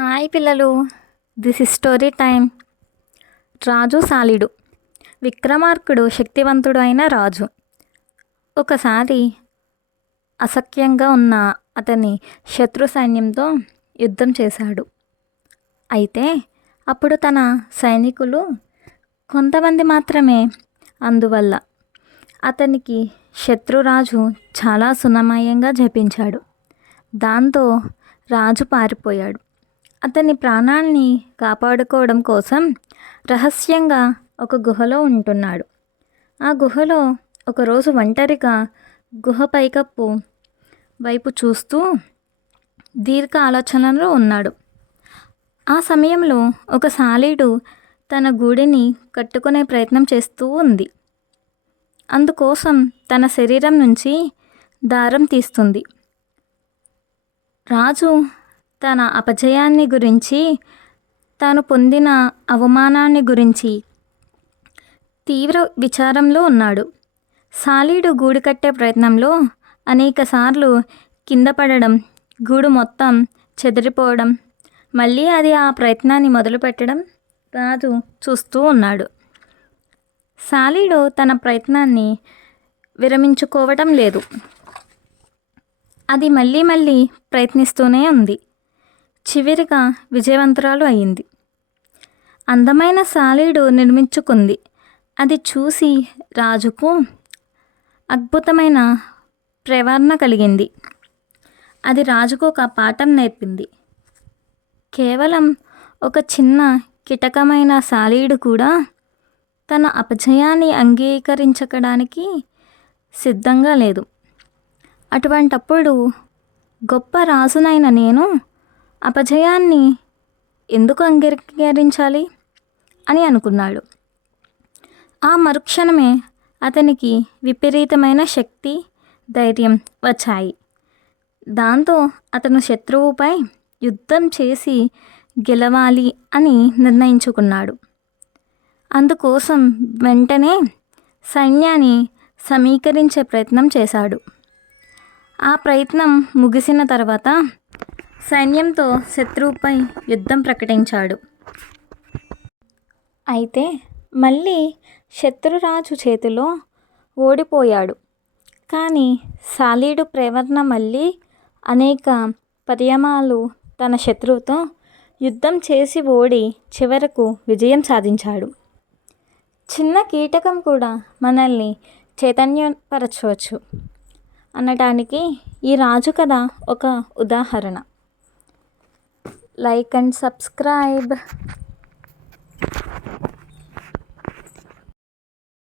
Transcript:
Hi పిల్లలు, this is story time. రాజు సాలీడు. విక్రమార్కుడు శక్తివంతుడు అయిన రాజు. ఒకసారి అసఖ్యంగా ఉన్న అతని శత్రు సైన్యంతో యుద్ధం చేశాడు. అయితే అప్పుడు తన సైనికులు కొంతమంది మాత్రమే. అందువల్ల అతనికి శత్రురాజు చాలా సునామయంగా జపించాడు. దాంతో రాజు పారిపోయాడు. అతని ప్రాణాల్ని కాపాడుకోవడం కోసం రహస్యంగా ఒక గుహలో ఉంటున్నాడు. ఆ గుహలో ఒకరోజు ఒంటరిగా గుహ పైకప్పు వైపు చూస్తూ దీర్ఘ ఆలోచనలో ఉన్నాడు. ఆ సమయంలో ఒక సాలీడు తన గూడిని కట్టుకునే ప్రయత్నం చేస్తూ ఉంది. అందుకోసం తన శరీరం నుంచి దారం తీస్తుంది. రాజు తన అపజయాన్ని గురించి, తాను పొందిన అవమానాన్ని గురించి తీవ్ర విచారంలో ఉన్నాడు. సాలీడు గూడు కట్టే ప్రయత్నంలో అనేకసార్లు కింద పడడం, గూడు మొత్తం చెదిరిపోవడం, మళ్ళీ అది ఆ ప్రయత్నాన్ని మొదలుపెట్టడం రాజు చూస్తూ ఉన్నాడు. సాలీడు తన ప్రయత్నాన్ని విరమించుకోవటం లేదు. అది మళ్ళీ మళ్ళీ ప్రయత్నిస్తూనే ఉంది. చివరిగా విజయవంతురాలు అయింది. అందమైన సాలీడు నిర్మించుకుంది. అది చూసి రాజుకు అద్భుతమైన ప్రేరణ కలిగింది. అది రాజుకు ఒక పాఠం నేర్పింది. కేవలం ఒక చిన్న కీటకమైన సాలీడు కూడా తన అపజయాన్ని అంగీకరించడానికి సిద్ధంగా లేదు. అటువంటప్పుడు గొప్ప రాజునైన నేను అపజయాన్ని ఎందుకు అంగీకరించాలి అని అనుకున్నాడు. ఆ మరుక్షణమే అతనికి విపరీతమైన శక్తి, ధైర్యం వచ్చాయి. దాంతో అతను శత్రువుపై యుద్ధం చేసి గెలవాలి అని నిర్ణయించుకున్నాడు. అందుకోసం వెంటనే సైన్యాన్ని సమీకరించే ప్రయత్నం చేశాడు. ఆ ప్రయత్నం ముగిసిన తర్వాత సైన్యంతో శత్రువుపై యుద్ధం ప్రకటించాడు. అయితే మళ్ళీ శత్రురాజు చేతిలో ఓడిపోయాడు. కానీ సాలీడు ప్రేరణ మళ్ళీ అనేక పర్యాయాలు తన శత్రువుతో యుద్ధం చేసి ఓడి చివరకు విజయం సాధించాడు. చిన్న కీటకం కూడా మనల్ని చైతన్యపరచవచ్చు అనటానికి ఈ రాజు కథ ఒక ఉదాహరణ. Like and subscribe.